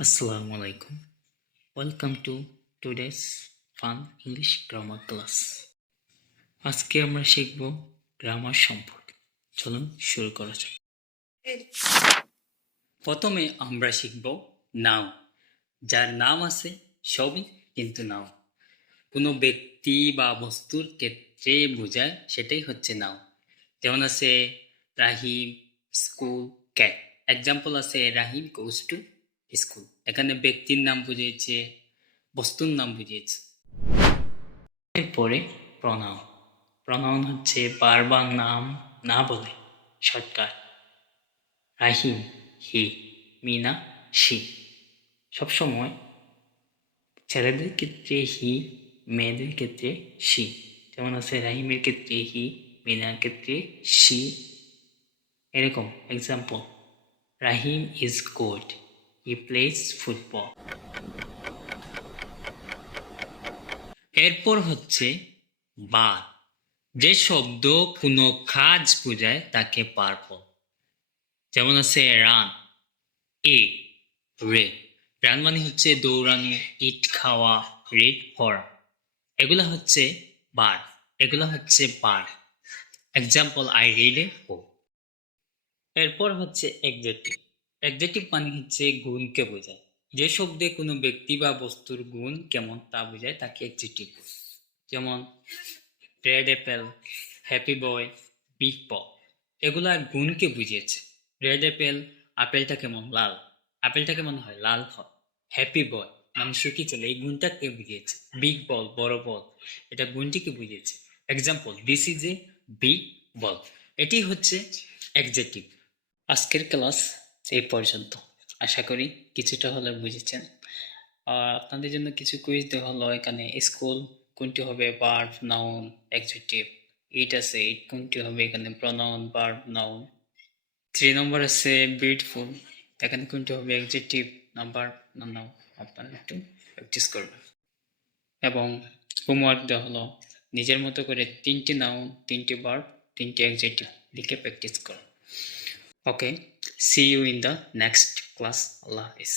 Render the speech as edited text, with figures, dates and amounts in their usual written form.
Assalamu alaikum. Welcome to today's fun English grammar class. আজকে আমরা শিখব গ্রামার সম্পর্কে। চলুন শুরু করা যাক। প্রথমে আমরা শিখব নাউন। যার নাম আছে সবই কিন্তু নাউন। কোনো ব্যক্তি বা বস্তুর ক্ষেত্রে বোঝায় সেটাই হচ্ছে নাউন। যেমন আছে রাহিম স্কুল ক্যাট। এক্সাম্পল আছে রাহিম গোজ টু স্কুল। এখানে ব্যক্তির নাম বুঝিয়েছে, বস্তুর নাম বুঝিয়েছে। এরপরে প্রনাউন। প্রনাউন হচ্ছে বারবার নাম না বলে shortcut. Rahim he, Meena she. সবসময় ছেলেদের ক্ষেত্রে হি, মেয়েদের ক্ষেত্রে শি। যেমন আছে রাহিমের ক্ষেত্রে হি, মিনার ক্ষেত্রে শি। এরকম example Rahim is good, he plays football. এরপর হচ্ছে বার। যে শব্দ কোনো কাজ বোঝায় তাকে বার বল। যেমন আছে রান, এ রে। রান মানে হচ্ছে দৌড়ানো, ইট খাওয়া, রিড পড়া। এগুলা হচ্ছে বার, এগুলা হচ্ছে বার। এক্সাম্পল আই রিড এ বুক। এরপর হচ্ছে এডজেক্টিভ। এডজেক্টিভ মানে হচ্ছে গুণকে বোঝায়। যে শব্দে কোনো ব্যক্তি বা বস্তুর গুণ কেমন তা বোঝায় তাকে এডজেক্টিভ বলে। যেমন রেড অ্যাপেল, হ্যাপি বয়, বিগ বল। এগুলা গুণকে বুঝিয়েছে। রেড অ্যাপেল, আপেলটা কেমন লাল, আপেলটা কেমন হয় লাল হয়। হ্যাপি বয় মানে সুখী ছেলে, এই গুণটাকে বুঝিয়েছে। বিগ বল বড় বল, এটা গুণটিকে বুঝিয়েছে। Example this is a big ball. এটি হচ্ছে অ্যাডজেক্টিভ। আজকের ক্লাস এই পর্যন্ত। আশা করি কিছুটা হলে বুঝেছেন। আপনাদের জন্য কিছু কুইজ দেওয়া হলো। এখানে স্কুল কোনটি হবে ভার্ব, নাউন, অ্যাডজেক্টিভ। ইট আছে, ইট কোনটি হবে এখানে প্রনাউন, ভার্ব, নাউন। 3 নম্বর আছে বিউটিফুল, এখানে কোনটি হবে অ্যাডজেক্টিভ না ভার্ব না নাউন। আপনারা একটু প্র্যাকটিস করবেন। এবং হোমওয়ার্ক দেওয়া হলো নিজের মতো করে 3টি নাউন, 3টি ভার্ব, 3টি অ্যাডজেক্টিভ লিখে প্র্যাকটিস করুন। Okay, see you in the next class. Allah Hafiz.